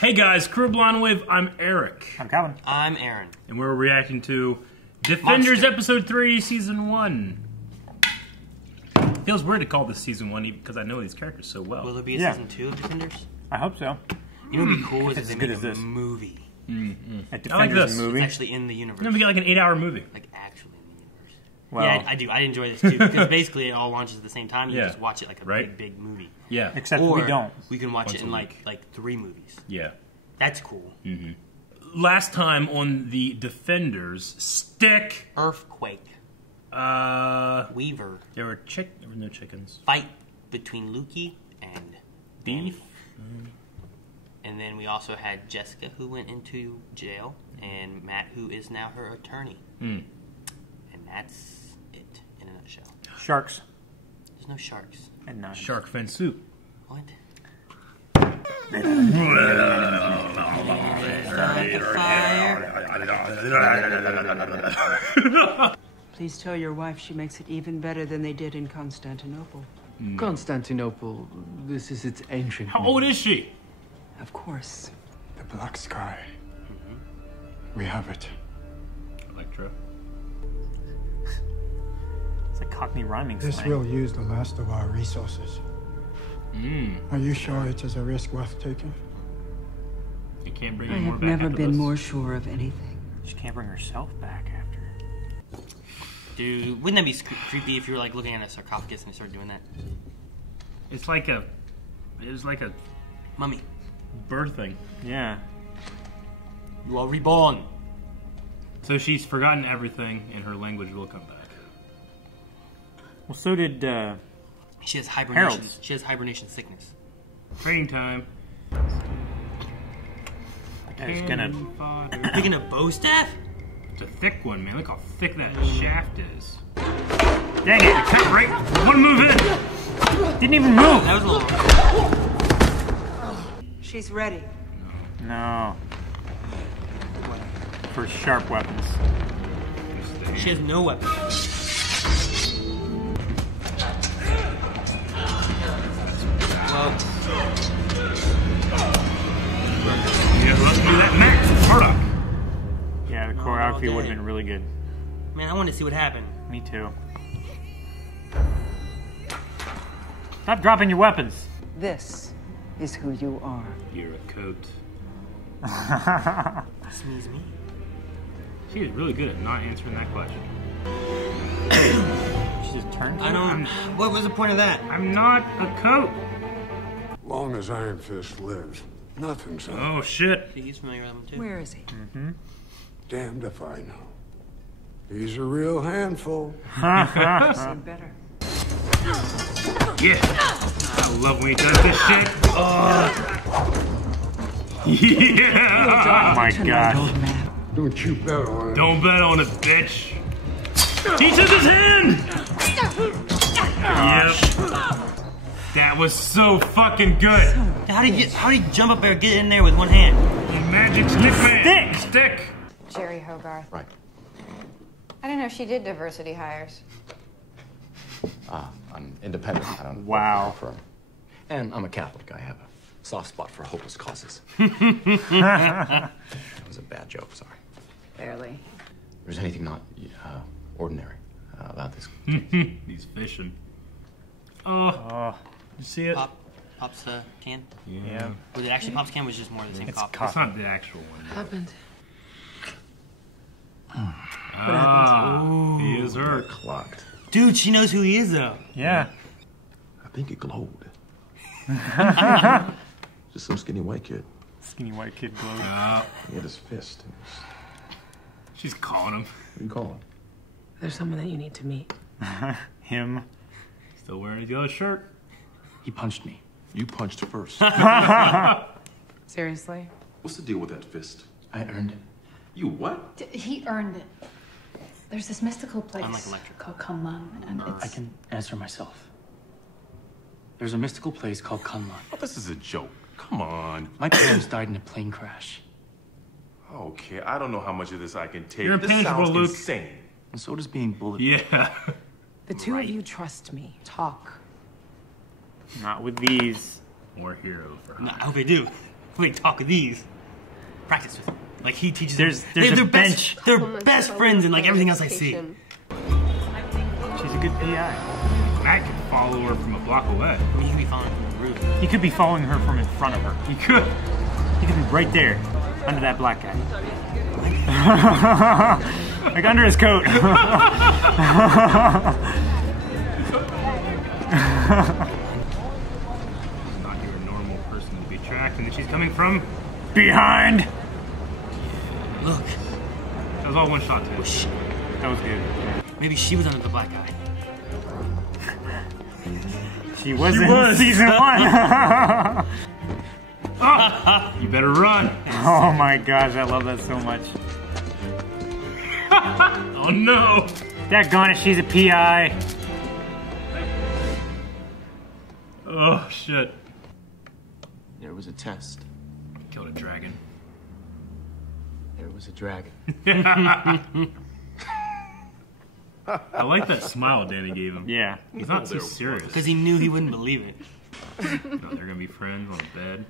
Hey guys, Crew Blonde Wave, I'm Eric. I'm Calvin. I'm Aaron. And we're reacting to Defenders Monster. Episode 3, Season 1. Feels weird to call this Season 1 because I know these characters so well. Will there be a Season 2 of Defenders? I hope so. You know what would be cool is if It's they as good make as a this. movie. A Defenders I like this. movie. It's actually in the universe. Then we get like an 8-hour movie. Like actually in the universe. Well, Yeah, I do. I enjoy this too because basically it all launches at the same time. You Yeah. just watch it like a Right. big movie. Yeah. except Or we don't. we can watch Once it a in week. like 3 movies. Yeah. That's cool. Last time on the Defenders, Stick. Earthquake. Weaver. There were no chickens. Fight between Lukey and Danny. Beef. And then we also had Jessica, who went into jail, and Matt, who is now her attorney. And that's it in a nutshell. Sharks. There's no sharks. And none. Shark fin soup. What? Please tell your wife she makes it even better than they did in Constantinople. Constantinople, this is its ancient How name. old is she? Of course. The black sky. We have it. Electra. It's a Cockney rhyming This slang. will use the last of our resources. Are you sure it is a risk worth taking? You can't bring I any more have back never after been this. more sure of anything. She can't bring herself back after. Dude, wouldn't that be creepy if you were like looking at a sarcophagus and they started doing that? It was like a Mummy, birthing. Yeah. you are reborn. So she's forgotten everything and her language will come back. Well, so did, She has hibernation. Harold's. She has hibernation sickness. Training time. It's gonna... Picking a bow staff? It's a thick one, man. Look how thick that shaft is. Dang it! Cut right. One move in. Didn't even move! That was a little... She's ready. No. For sharp weapons. She has no weapon. Well, Yeah, let's do that next. Murdoch. Yeah, the choreography would have been really good. man, I want to see what happened. Me too. Stop dropping your weapons! This is who you are. You're a coat. Sneeze me. She is really good at not answering that question. She just turned. I don't... What was the point of that? I'm not a coat. Long as Iron Fist lives, nothing's up. Oh shit. See, he's familiar with them too. Where is he? Damned if I know. He's a real handful. Say better. Yeah. I love when he does this shit. Yeah. Oh my gosh. Old man. Don't you bet on it. Don't bet on it, bitch. He took his hand. Yep. That was so fucking good. How did he jump up there and get in there with one hand? Magic stick man. Stick. Jerry Hogarth. Right. I don't know if she did diversity hires. I'm independent. I don't Wow. work for a firm. And I'm a Catholic. I have a soft spot for hopeless causes. That was a bad joke, sorry. Barely. If there's anything not ordinary about this. He's fishing. Oh. You see it? Pop's can? Yeah. Was it actually Pop's can? Was just more of the same cop? That's not the actual one. Happened. Ah, he is hurt. Clocked. Dude, she knows who he is though. Yeah. I think it glowed. Just some skinny white kid. Skinny white kid glowed. He had his fist. In his... She's calling him. What do you call him? There's someone that you need to meet. Him. Still wearing his yellow shirt. He punched me. You punched first. Seriously? What's the deal with that fist? I earned it. You what? He earned it. There's this mystical place Unlike Electric. called Kunlun, and I it's... can answer myself. There's a mystical place called Kunlun. Oh, this is a joke. Come on. My parents died in a plane crash. Okay, I don't know how much of this I can take. You're This impenetrable, sounds Luke. insane. And so does being bullied. Yeah. The two of you trust me. Talk. Not with these. More hero for her. No, I hope they do. Wait, talk with these. Practice with them. Like he teaches There's them. They're a bench. They're best friends and like everything else I see. She's a good PI. Matt could follow her from a block away. I mean, you could be following from the roof. He could be following her from in front of her. He could. He could be right there, under that black guy. Like under his coat. Not your normal person to be tracked, and then she's coming from Behind! Look. That was all one shot too. Oh shit. That was good. Maybe she was under the black guy. She was in season 1! You better run. Oh my gosh, I love that so much. Oh no. Daggone it, she's a PI. Oh shit. There was a test. Killed a dragon. There was a dragon. I like that smile Danny gave him. Yeah. He's not so serious. Because he knew he wouldn't believe it. No, they're gonna be friends on a bed.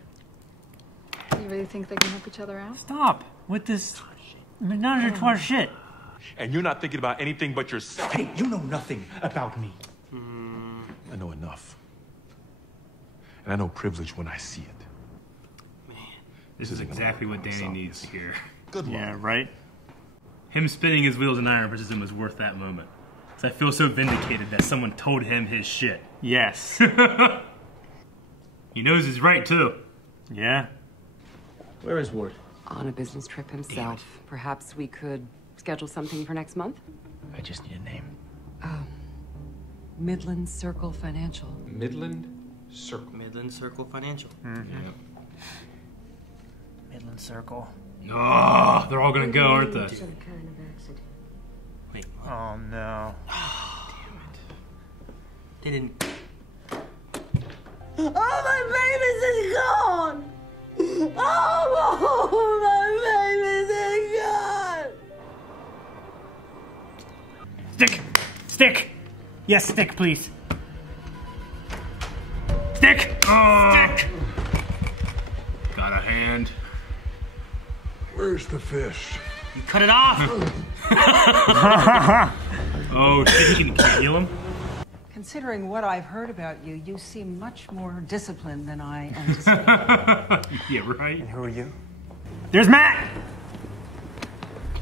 You really think they can help each other out? Stop with this menage a trois shit. And you're not thinking about anything but yourself. Hey, you know nothing about me. I know enough. And I know privilege when I see it. This is exactly what Danny needs to hear. Good luck. Yeah, right? Him spinning his wheels in iron precision was worth that moment. So I feel so vindicated that someone told him his shit. Yes. He knows he's right too. Yeah. Where is Ward? On a business trip himself. Perhaps we could schedule something for next month? I just need a name. Midland Circle Financial. Midland Circle. Midland Circle Financial. Yeah. Midland Circle. Oh, they're all gonna go, aren't they? Wait, what? Oh no. They didn't. Oh, my babies is gone! Oh, my babies is gone! Stick! Stick! Yes, stick, please. Stick! Stick! Got a hand. Where's the fish? You cut it off! Oh, shit, he can heal him? Considering what I've heard about you, you seem much more disciplined than I anticipated. Yeah, right? Who are you? There's Matt!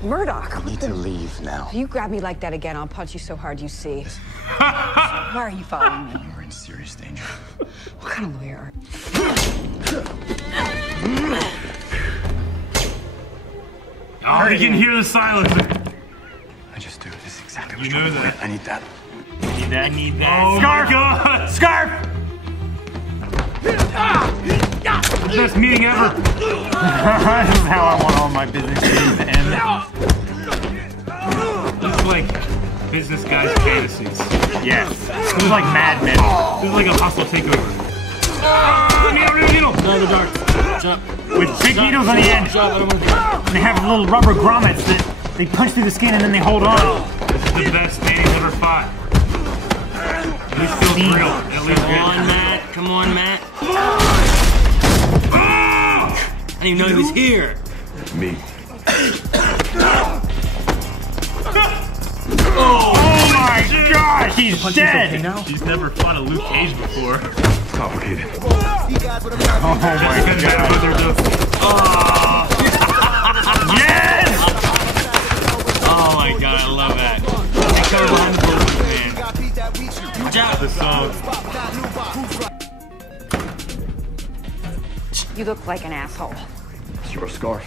Murdoch, I need to leave now. if you grab me like that again, I'll punch you so hard you see. Why are you following me? You're in serious danger. What kind of lawyer are you? Oh, he can hear the silence. I just do. This is exactly You what know you're that. I need that. Need that. I need that. Oh Scarf! my god! Scarf! Best meeting ever. This is how I want all my business meetings to end. This is like business guys' fantasies. Yes. This is like Mad Men. This is like a hostile takeover. Needle! No, the dark. Shut up. With big needles on the end. Shut up, I don't want to And they have little rubber grommets that they punch through the skin and then they hold on. This is the best Danny's ever fought. At least feels real. At least Come on, Matt. Come on, Matt. I didn't even know he was here. Me. Oh my gosh, he's dead! She's never fought a Luke Cage before. Complicated. Oh my god. Yes! Oh my god, I love that. They cover behind the bullshit, man. Watch out. The song. You look like an asshole. It's your scarf.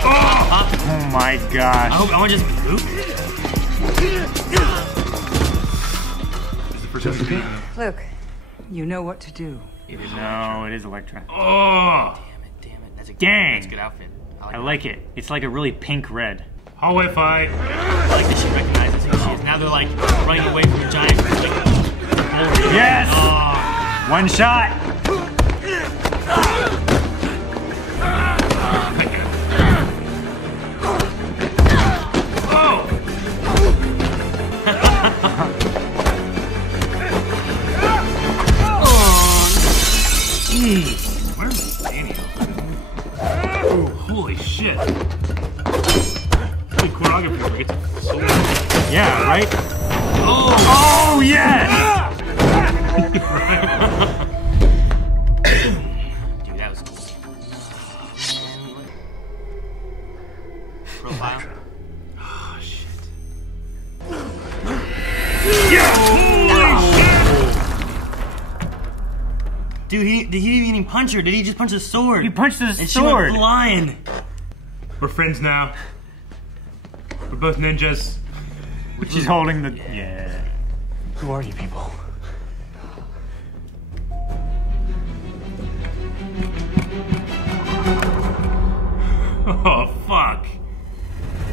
Oh my gosh. I want to just Luke. Jessica? Luke, you know what to do. No, it is Electra. Oh! Damn it. That's a Dang. good outfit. I like it. It's like a really pink red. Hallway fight. I like that she recognizes who she is. Now they're like running away from the giant. Yes! Oh. One shot! Where's Danny? Oh, holy shit. Holy choreography. We get to so Yeah, right? Oh, yeah! Dude, that was cool. Profile. Oh, shit. Dude, he didn't even punch her. Did he just punch the sword? He punched his and sword. She went flying. We're friends now. We're both ninjas. She's holding the... Yeah. Who are you people? Oh, fuck.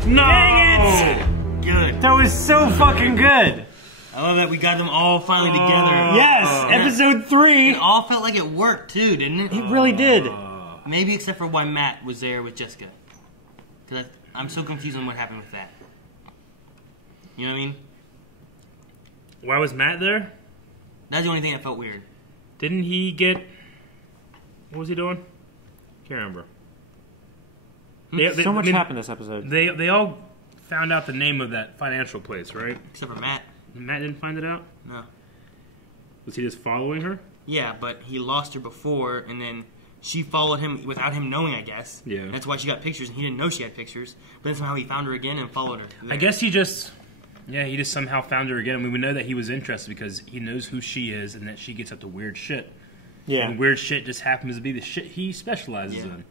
No! Dang it! Good. That was so fucking good. I love that we got them all finally together. Yes, episode 3. It all felt like it worked too, didn't it? It really did. Maybe except for why Matt was there with Jessica. Because I'm so confused on what happened with that. You know what I mean? Why was Matt there? That's the only thing that felt weird. Didn't he get... What was he doing? Can't remember. So much happened this episode. They all found out the name of that financial place, right? Except for Matt. Matt didn't find it out? No. Was he just following her? Yeah, but he lost her before, and then she followed him without him knowing, I guess. Yeah. And that's why she got pictures, and he didn't know she had pictures. But then somehow he found her again and followed her. I guess he just... Yeah, he just somehow found her again. I mean, we know that he was interested because he knows who she is and that she gets up to weird shit. Yeah. And weird shit just happens to be the shit he specializes in.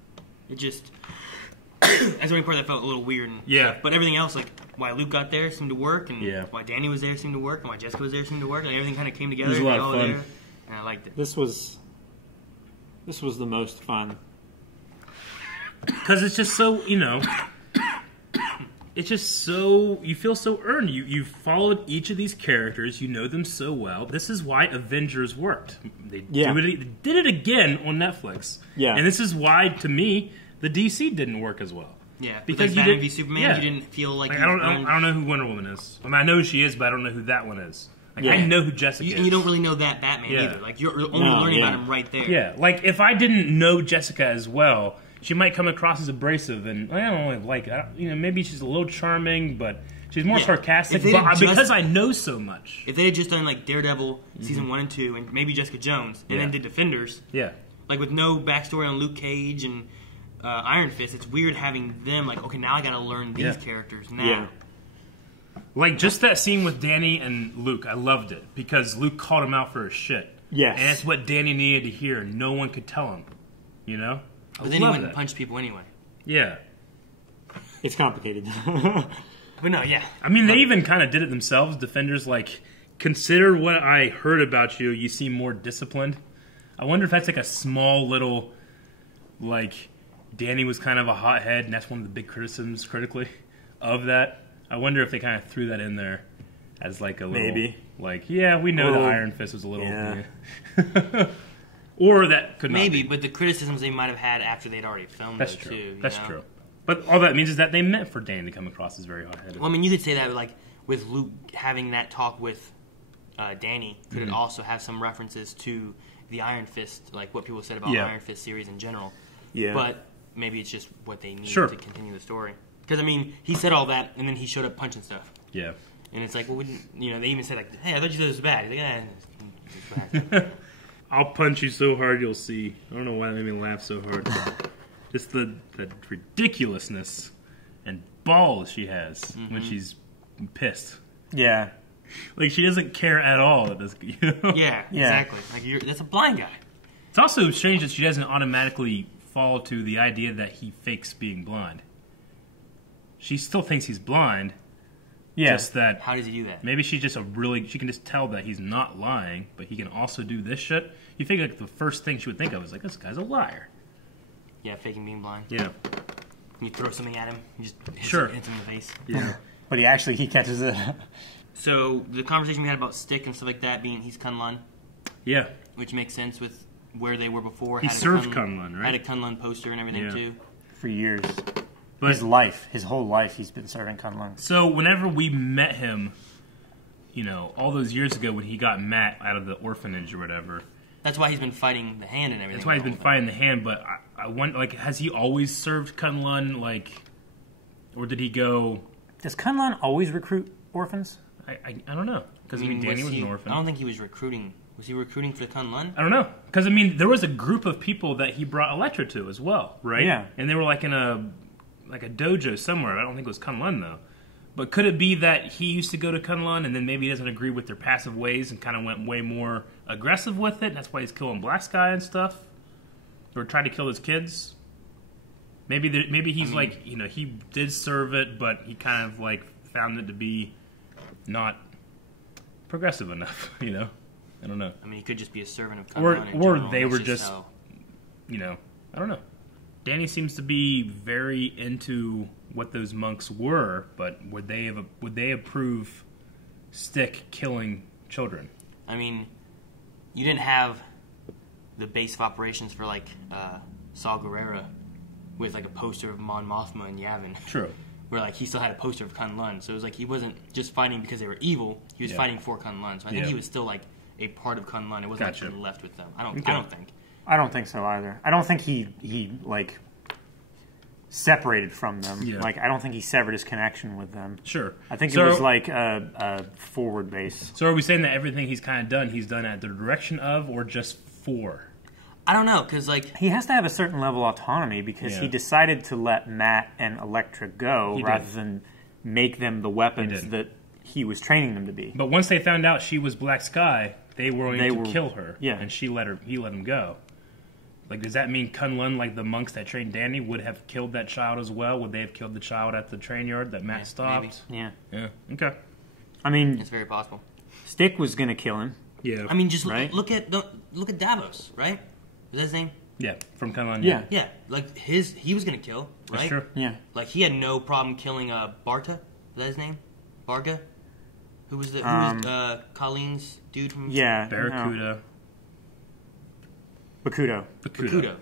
It just... That's the only part that felt a little weird. And Yeah. But everything else, like, why Luke got there seemed to work, and Yeah. why Danny was there seemed to work, and why Jessica was there seemed to work. Like, everything kind of came together. It was a lot of and they all fun. were there, and I liked it. This was the most fun. Because it's just so, you know... It's just so... You feel so earned. You've followed each of these characters. You know them so well. This is why Avengers worked. They did it again on Netflix. Yeah. And this is why, to me, the DC didn't work as well. Yeah, Because like you Batman did v Superman, yeah. you didn't feel like I you don't earned- know who Wonder Woman is. I mean, I know who she is, but I don't know who that one is. Like, Yeah. I know who Jessica is. And you don't really know that Batman Yeah. either. Like, you're only learning about him right there. Yeah, like if I didn't know Jessica as well, she might come across as abrasive, and I don't know, like, you know, maybe she's a little charming, but she's more sarcastic. If they But had because just- I know so much. If they had just done, like, Daredevil season 1 and 2, and maybe Jessica Jones, and then did Defenders, Yeah. like, with no backstory on Luke Cage and Iron Fist, it's weird having them, like, okay, now I gotta learn these characters now. Yeah. Like, just that scene with Danny and Luke, I loved it. Because Luke called him out for his shit. Yes. And that's what Danny needed to hear, and no one could tell him. You know? But then he went and punched people anyway. Yeah. It's complicated. But no, yeah. I mean, they even kind of did it themselves. Defenders, like, consider what I heard about you. You seem more disciplined. I wonder if that's like a small little, like, Danny was kind of a hothead, and that's one of the big criticisms critically of that. I wonder if they kind of threw that in there as like a little... Maybe. Like, yeah, we know Well, the Iron Fist was a little... yeah. Or that could not Maybe, be. but the criticisms they might have had after they'd already filmed That's it, true. too. you That's know? true. But all that means is that they meant for Danny to come across as very hot-headed. Well, I mean, you could say that, like, with Luke having that talk with Danny, could Mm-hmm. it also have some references to the Iron Fist, like what people said about Yeah. Iron Fist series in general? Yeah. But maybe it's just what they need Sure. to continue the story. Because, I mean, he said all that, and then he showed up punching stuff. Yeah. And it's like, well, we didn't, you know, they even said, like, hey, I thought you said this was bad. He's like, it's bad. I'll punch you so hard you'll see. I don't know why that made me laugh so hard. Just the ridiculousness and balls she has when she's pissed. Yeah. Like, she doesn't care at all at this, you know? Yeah, exactly. Like, that's a blind guy. It's also strange that she doesn't automatically fall to the idea that he fakes being blind. She still thinks he's blind. Yeah. Just that... How does he do that? Maybe she's just she can just tell that he's not lying, but he can also do this shit. You think like the first thing she would think of is like, this guy's a liar. Yeah, faking being blind. Yeah. You throw something at him, you just hits him in the face. Yeah. But he catches it. So, the conversation we had about Stick and stuff like that being he's Kunlun. Yeah. Which makes sense with where they were before. He had a served Kunlun, right? Had a Kunlun poster and everything, too. For years. But His whole life, he's been serving Kunlun. So whenever we met him, you know, all those years ago when he got Matt out of the orphanage or whatever, That's why he's been fighting the hand and everything. That's why he's been fighting the hand. But I wonder, like, has he always served Kunlun, like, or did he go? Does Kunlun always recruit orphans? I don't know, because I mean, Danny was an orphan. I don't think he was recruiting. Was he recruiting for Kunlun? I don't know, because I mean, there was a group of people that he brought Elektra to as well, right? Yeah, and they were like in a dojo somewhere. I don't think it was Kunlun though. But could it be that he used to go to Kunlun and then maybe he doesn't agree with their passive ways and kind of went way more aggressive with it? And that's why he's killing Black Sky and stuff, or tried to kill his kids. Maybe he's like, you know, he did serve it, but he kind of like found it to be not progressive enough. You know, I don't know. I mean, he could just be a servant of Kunlun or they were just, you know, I don't know. Danny seems to be very into what those monks were, but would they approve Stick killing children? I mean, you didn't have the base of operations for like Saw Gerrera with like a poster of Mon Mothma and Yavin. True. Where like he still had a poster of Kunlun, so it was like he wasn't just fighting because they were evil. He was fighting for Kunlun. So I think he was still like a part of Kunlun. It wasn't like he left with them. I don't think. I don't think so either. I don't think he like separated from them. Yeah. Like, I don't think he severed his connection with them. Sure. I think it was like a forward base. So are we saying that everything he's kind of done, he's done at the direction of, or just for? I don't know, because like he has to have a certain level of autonomy because he decided to let Matt and Elektra go rather than make them the weapons that he was training them to be. But once they found out she was Black Sky, they were going to kill her. Yeah. And he let him go. Like, does that mean Kunlun, like the monks that trained Danny, would have killed that child as well? Would they have killed the child at the train yard that Matt stopped? Maybe. Yeah. Okay. I mean, it's very possible. Stick was going to kill him. Yeah. I mean, just look at Davos, right? Is that his name? Yeah, from Kunlun. Yeah. Yeah, like he was going to kill, right? That's true. Yeah. Like he had no problem killing Barta. Is that his name? Barga? Who was Colleen's dude from Barracuda. No. Bakudo. Bakudo.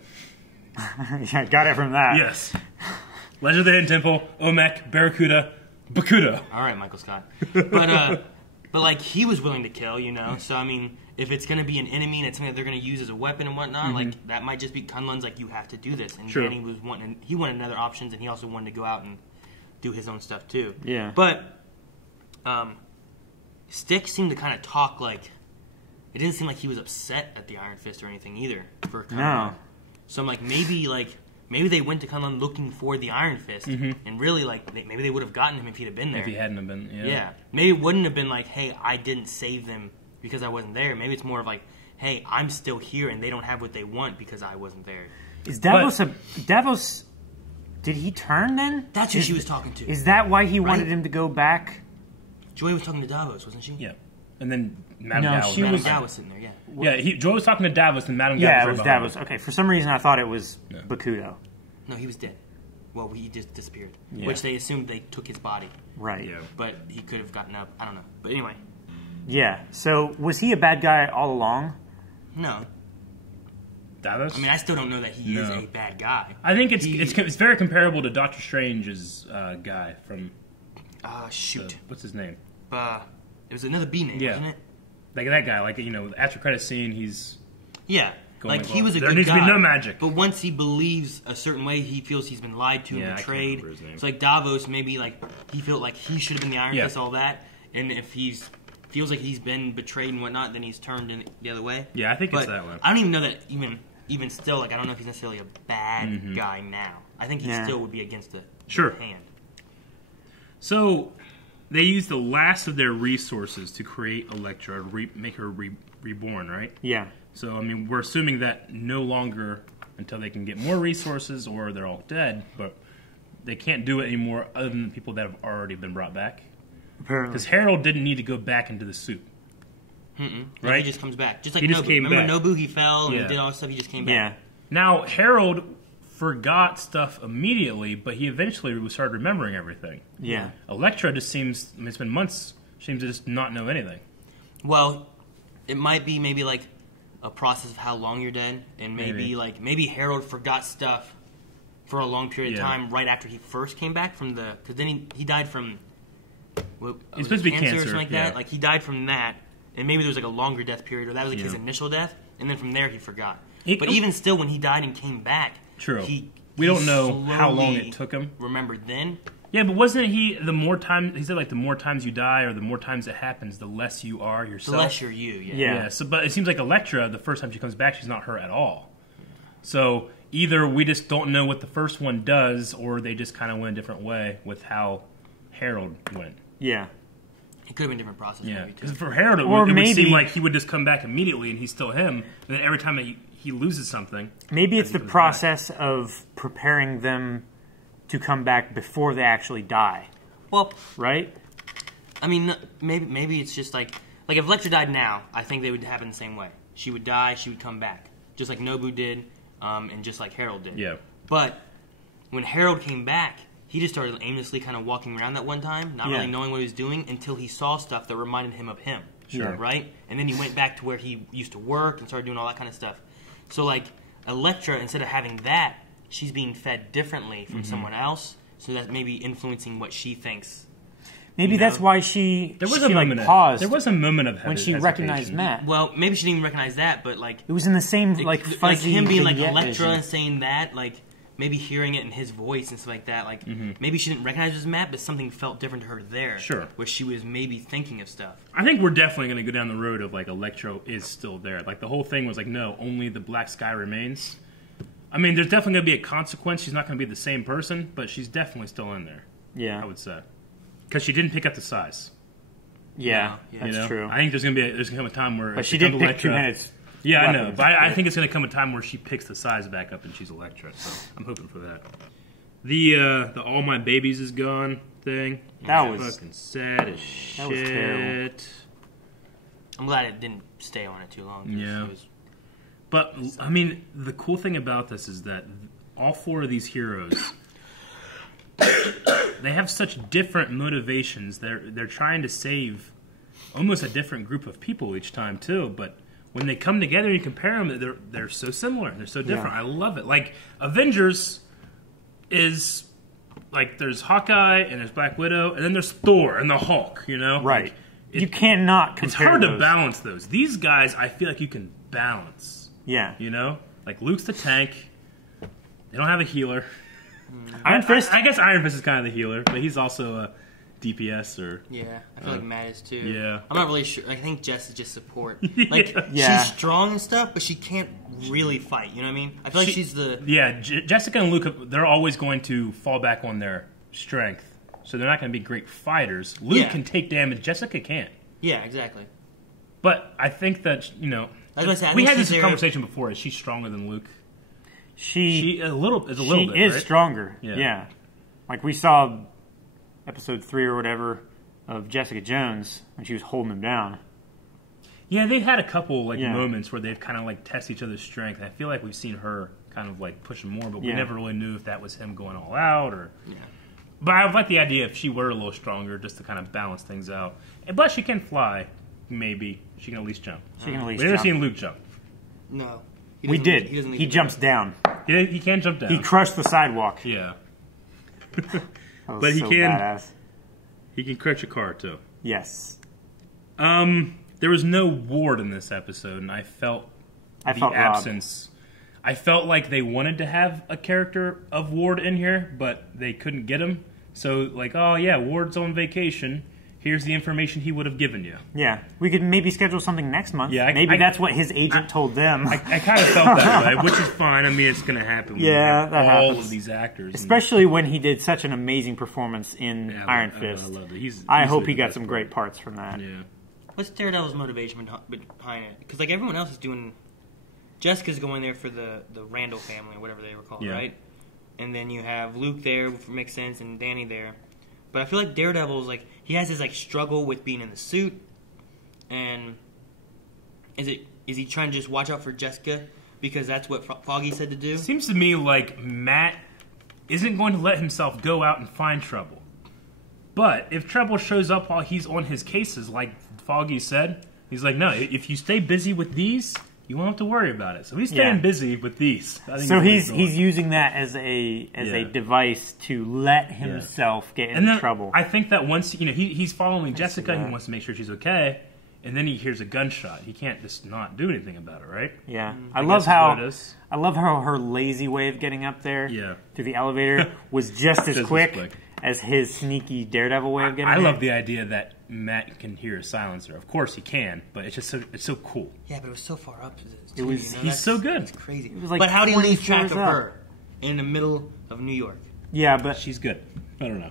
Yeah, got it from that. Yes. Legend of the Hidden Temple, Olmec, Barracuda, Bakudo. All right, Michael Scott. But like he was willing to kill, you know. So I mean, if it's going to be an enemy and it's something that they're going to use as a weapon and whatnot, like that might just be Kunlun's like, you have to do this. And Danny was he wanted other options, and he also wanted to go out and do his own stuff too. Yeah. But Stick seemed to kind of talk like. It didn't seem like he was upset at the Iron Fist or anything either for Kunlun. No. So I'm like, maybe they went to Kunlun looking for the Iron Fist, and really maybe they would have gotten him if he'd have been there. If he hadn't have been, yeah. Maybe it wouldn't have been like, hey, I didn't save them because I wasn't there. Maybe it's more of like, hey, I'm still here and they don't have what they want because I wasn't there. Is Davos Davos? Did he turn then? That's who she was talking to. Is that why he wanted him to go back? Joy was talking to Davos, wasn't she? Yeah. And then Madame Gao was sitting there, Joy was talking to Davos and Madame Gao Yeah, it was Davos. Okay, for some reason I thought it was Bakudo. No, he was dead. Well, he just disappeared. Yeah. Which they assumed they took his body. Right. Yeah. But he could have gotten up. I don't know. But anyway. Yeah, so was he a bad guy all along? No. Davos? I mean, I still don't know that he is a bad guy. I think it's very comparable to Doctor Strange's guy from... shoot. What's his name? It was another B name, wasn't it? Like that guy, like, you know, after credit scene, he's... Yeah, like he was a good There guy. needs to be no magic. But once he believes a certain way, he feels he's been lied to and betrayed. I can't remember his name. It's like Davos, maybe like he felt like he should have been the Iron Fist, all that. And if he's feels like he's been betrayed and whatnot, then he's turned in the other way. Yeah, I think it's that way. I don't even know that even still, like I don't know if he's necessarily a bad guy now. I think he still would be against the hand. So they used the last of their resources to create Elektra, make her reborn, right? Yeah. So, I mean, we're assuming that no longer until they can get more resources or they're all dead, but they can't do it anymore other than the people that have already been brought back. Apparently. Because Harold didn't need to go back into the soup. Right? He just comes back. Just like he just Nobu. came Remember back. Nobu, he fell and did all this stuff, he just came back. Yeah. Now, Harold forgot stuff immediately, but he eventually started remembering everything. Yeah. Elektra just seems, I mean, it's been months, seems to just not know anything. Well, it might be maybe like a process of how long you're dead, and maybe Harold forgot stuff for a long period of time right after he first came back from the, because then he died from He's supposed to be cancer or something like that. Like he died from that, and maybe there was like a longer death period, or that was like his initial death, and then from there he forgot. But even still, when he died and came back, we don't know how long it took him. Remembered then. Yeah, but wasn't he the more time? He said like the more times you die or the more times it happens, the less you are yourself. The less you're you. Yeah. So, but it seems like Elektra, the first time she comes back, she's not her at all. So either we just don't know what the first one does, or they just kind of went a different way with how Harold went. Yeah. It could have been a different process. Yeah, because for Harold, it would seem like he would just come back immediately and he's still him. And then every time he loses something... Maybe it's the process of preparing them to come back before they actually die. Well... Right? I mean, maybe it's just like if Elektra died now, I think they would happen the same way. She would die, she would come back. Just like Nobu did, and just like Harold did. Yeah. But when Harold came back... He just started aimlessly kind of walking around that one time, not really knowing what he was doing, until he saw stuff that reminded him of him. Sure. Right? And then he went back to where he used to work and started doing all that kind of stuff. So, like, Elektra, instead of having that, she's being fed differently from someone else, so that's maybe influencing what she thinks. Maybe that's why she paused. There was a moment of when she recognized Matt. Well, maybe she didn't even recognize that, but, like... It was in the same, like, fuzzy... Like, him being, like, Elektra vision. and saying that, like... Maybe hearing it in his voice and stuff like that. Like, maybe she didn't recognize it as Matt, but something felt different to her there. Sure. Where she was maybe thinking of stuff. I think we're definitely going to go down the road of, like, Elektra is still there. Like, the whole thing was like, no, only the black sky remains. I mean, there's definitely going to be a consequence. She's not going to be the same person, but she's definitely still in there. Yeah. I would say. Because she didn't pick up the size. Yeah, that's true. I think there's going to come a time where... But she did pick 2 minutes. Yeah, I know, but I think it's going to come a time where she picks the size back up and she's Elektra, so I'm hoping for that. The All My Babies Is Gone thing. That was fucking sad as shit. That was terrible. I'm glad it didn't stay on it too long. Yeah. But, I mean, the cool thing about this is that all 4 of these heroes, they have such different motivations. They're trying to save almost a different group of people each time, too, but... When they come together and you compare them, they're so similar. They're so different. Yeah. I love it. Like, Avengers is, like, there's Hawkeye and there's Black Widow, and then there's Thor and the Hulk, you know? Right. Like, you cannot compare It's hard those. to balance those. These guys, I feel like you can balance. Yeah. You know? Like, Luke's the tank. They don't have a healer. Iron Fist? I guess Iron Fist is kind of the healer, but he's also a... DPS or I feel like Matt is too. Yeah, I'm not really sure. I think Jess is just support. Like she's strong and stuff, but she can't really fight. You know what I mean? I feel like she's the Jessica and Luke. They're always going to fall back on their strength, so they're not going to be great fighters. Luke can take damage. Jessica can't. Yeah, exactly. But I think that we had this conversation before. Is she stronger than Luke? She is a little bit. Right? Stronger. Yeah. Like we saw. Episode 3 or whatever of Jessica Jones when she was holding him down. Yeah, they've had a couple moments where they've kind of like test each other's strength. I feel like we've seen her kind of like push him more, but we never really knew if that was him going all out or. Yeah. But I would like the idea if she were a little stronger, just to kind of balance things out. But she can fly. Maybe she can at least jump. She can at least. We've never seen Luke jump. No, we did. He jumps down. Yeah, he can jump down. He crushed the sidewalk. Yeah. But he can. Badass. He can crush a car too. Yes. There was no Ward in this episode, and I felt absence. Robbed. I felt like they wanted to have a character of Ward in here, but they couldn't get him. So, like, oh yeah, Ward's on vacation. Here's the information he would have given you. Yeah, we could maybe schedule something next month. Yeah, maybe that's what his agent told them. I kind of felt that way, which is fine. I mean, it's going to happen. Yeah, that all happens. Of these actors, especially when he did such an amazing performance in Iron Fist. I loved it. I hope he got some great parts from that. Yeah. What's Daredevil's motivation behind it? Because like everyone else is doing, Jessica's going there for the Randall family or whatever they were called, right? And then you have Luke there, which makes sense, and Danny there. But I feel like Daredevil's like he has his like struggle with being in the suit, and is he trying to just watch out for Jessica because that's what Foggy said to do? Seems to me like Matt isn't going to let himself go out and find trouble. But if trouble shows up while he's on his cases, like Foggy said, he's like, no, if you stay busy with these, you won't have to worry about it. So he's staying busy with these. So he's using that as a device to let himself get into trouble. I think that once he's following Jessica, he wants to make sure she's okay, and then he hears a gunshot. He can't just not do anything about it, right? Yeah. I love how her lazy way of getting up there through the elevator was just as quick as his sneaky daredevil way of getting there. I love the idea that Matt can hear a silencer. Of course he can, but it's just so cool. Yeah, but it was so far up. He's so good. It's crazy. It was like but how do you lose track of up. her in the middle of New York? Yeah, but she's good. I don't know.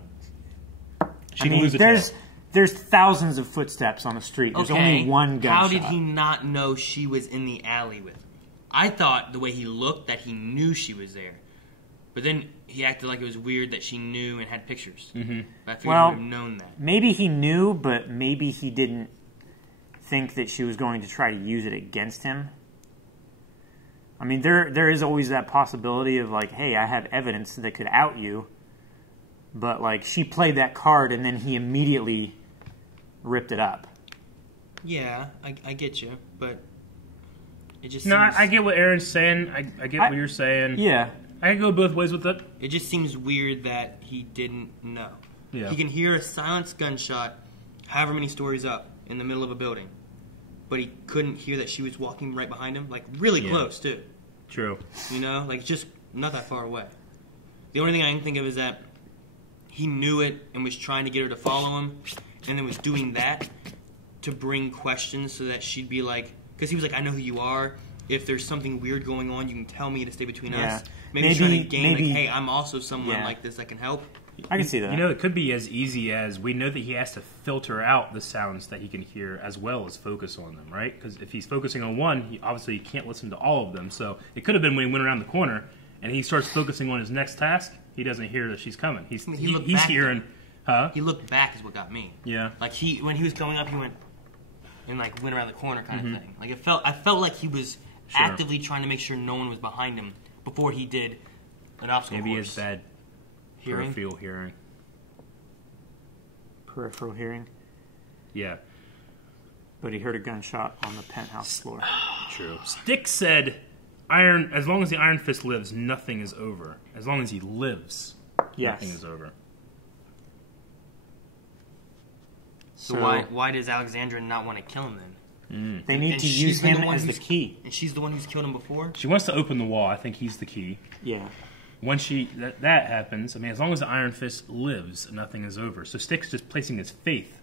There's thousands of footsteps on the street. There's only one gunshot. How did he not know she was in the alley with him? I thought the way he looked that he knew she was there. But then he acted like it was weird that she knew and had pictures. Mm-hmm. But I figured he would have known that. Maybe he knew, but maybe he didn't think that she was going to try to use it against him. I mean, there is always that possibility of like, hey, I have evidence that could out you. But like, she played that card and then he immediately ripped it up. Yeah, I get you, but it just no, seems... I get what Aaron's saying. I get what you're saying. Yeah. I can go both ways with it. It just seems weird that he didn't know. Yeah. He can hear a silenced gunshot however many stories up in the middle of a building, but he couldn't hear that she was walking right behind him, like really close, too. True. You know, like just not that far away. The only thing I can think of is that he knew it and was trying to get her to follow him, and then was doing that to bring questions so that she'd be like, because he was like, I know who you are. If there's something weird going on, you can tell me to stay between us. Maybe trying to gain, like, hey, I'm also someone like this that can help. I can see that. You know, it could be as easy as we know that he has to filter out the sounds that he can hear as well as focus on them, right? Because if he's focusing on one, he obviously can't listen to all of them. So it could have been when he went around the corner and he starts focusing on his next task, he doesn't hear that she's coming. He's hearing... Huh? He looked back is what got me. Yeah. Like when he was going up, he went and like went around the corner kind of thing. Like I felt like he was actively trying to make sure no one was behind him before he did an obstacle course. Maybe it's bad peripheral hearing. Peripheral hearing? Yeah. But he heard a gunshot on the penthouse floor. True. Stick said, as long as the Iron Fist lives, nothing is over. As long as he lives, nothing is over. So why does Alexandra not want to kill him then? They need to use him as the key. And she's the one who's killed him before? She wants to open the wall. I think he's the key. Yeah. Once that happens, I mean, as long as the Iron Fist lives, nothing is over. So Stick's just placing his faith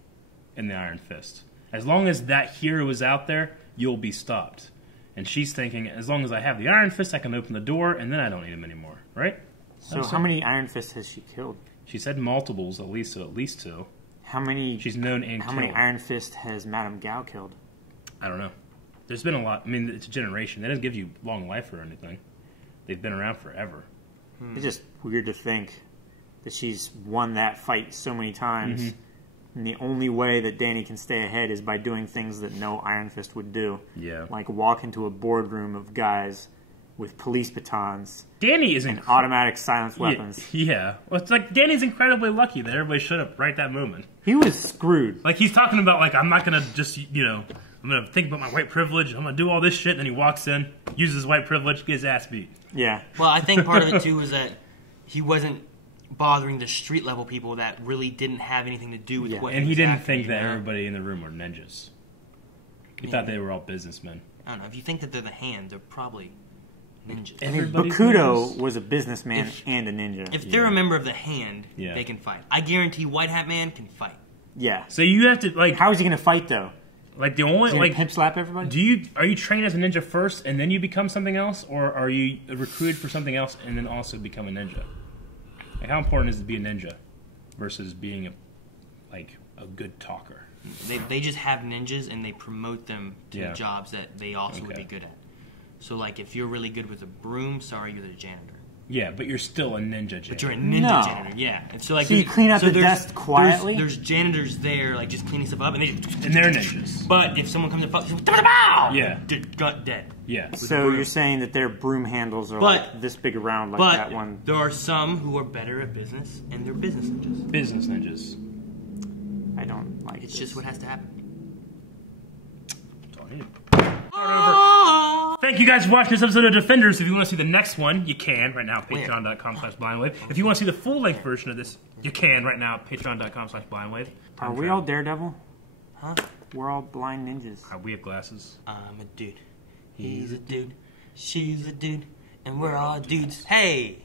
in the Iron Fist. As long as that hero is out there, you'll be stopped. And she's thinking, as long as I have the Iron Fist, I can open the door, and then I don't need him anymore, right? So how many Iron Fists has she killed? She said multiples, at least two. How many? She's known and How killed. many Iron Fist has Madame Gao killed? I don't know. There's been a lot. I mean, it's a generation. That doesn't give you long life or anything. They've been around forever. It's just weird to think that she's won that fight so many times. And the only way that Danny can stay ahead is by doing things that no Iron Fist would do. Yeah. Like walk into a boardroom of guys with police batons. Danny is and automatic silence weapons. Yeah. Well, it's like Danny's incredibly lucky that everybody showed up right that moment. He was screwed. Like, he's talking about, like, I'm not going to just, I'm going to think about my white privilege. I'm going to do all this shit. And then he walks in, uses his white privilege, gets his ass beat. Yeah. Well, I think part of it, too, was that he wasn't bothering the street-level people that really didn't have anything to do with what And he didn't after, think that everybody in the room were ninjas. He thought they were all businessmen. I don't know. If you think that they're the Hand, they're probably ninjas. Bakudo was a businessman and a ninja. If they're a member of the Hand, they can fight. I guarantee White Hat Man can fight. Yeah. So you have to, like... How is he going to fight, though? Like, the only... Is he like, pimp slap everybody? Are you trained as a ninja first, and then you become something else? Or are you recruited for something else, and then also become a ninja? Like, how important is it to be a ninja versus being, a good talker? They just have ninjas, and they promote them to jobs that they also would be good at. So, like, if you're really good with a broom, sorry, you're the janitor. Yeah, but you're still a ninja janitor. But you're a ninja janitor, yeah. And so, like, so you clean up the desk quietly? There's janitors there, like, just cleaning stuff up, and they're ninjas. But if someone comes and fucks, yeah, dead. Yeah. So you're saying that their broom handles are like this big around, like that one. There are some who are better at business, and they're business ninjas. Business ninjas. I don't like. It's just what has to happen. That's all I need. Thank you guys for watching this episode of Defenders. If you want to see the next one, you can right now at patreon.com/blindwave. If you want to see the full-length version of this, you can right now at patreon.com/blindwave. Are we all Daredevil? Huh? We're all blind ninjas. We have glasses. I'm a dude. He's a dude. She's a dude. And we're all dudes. Hey!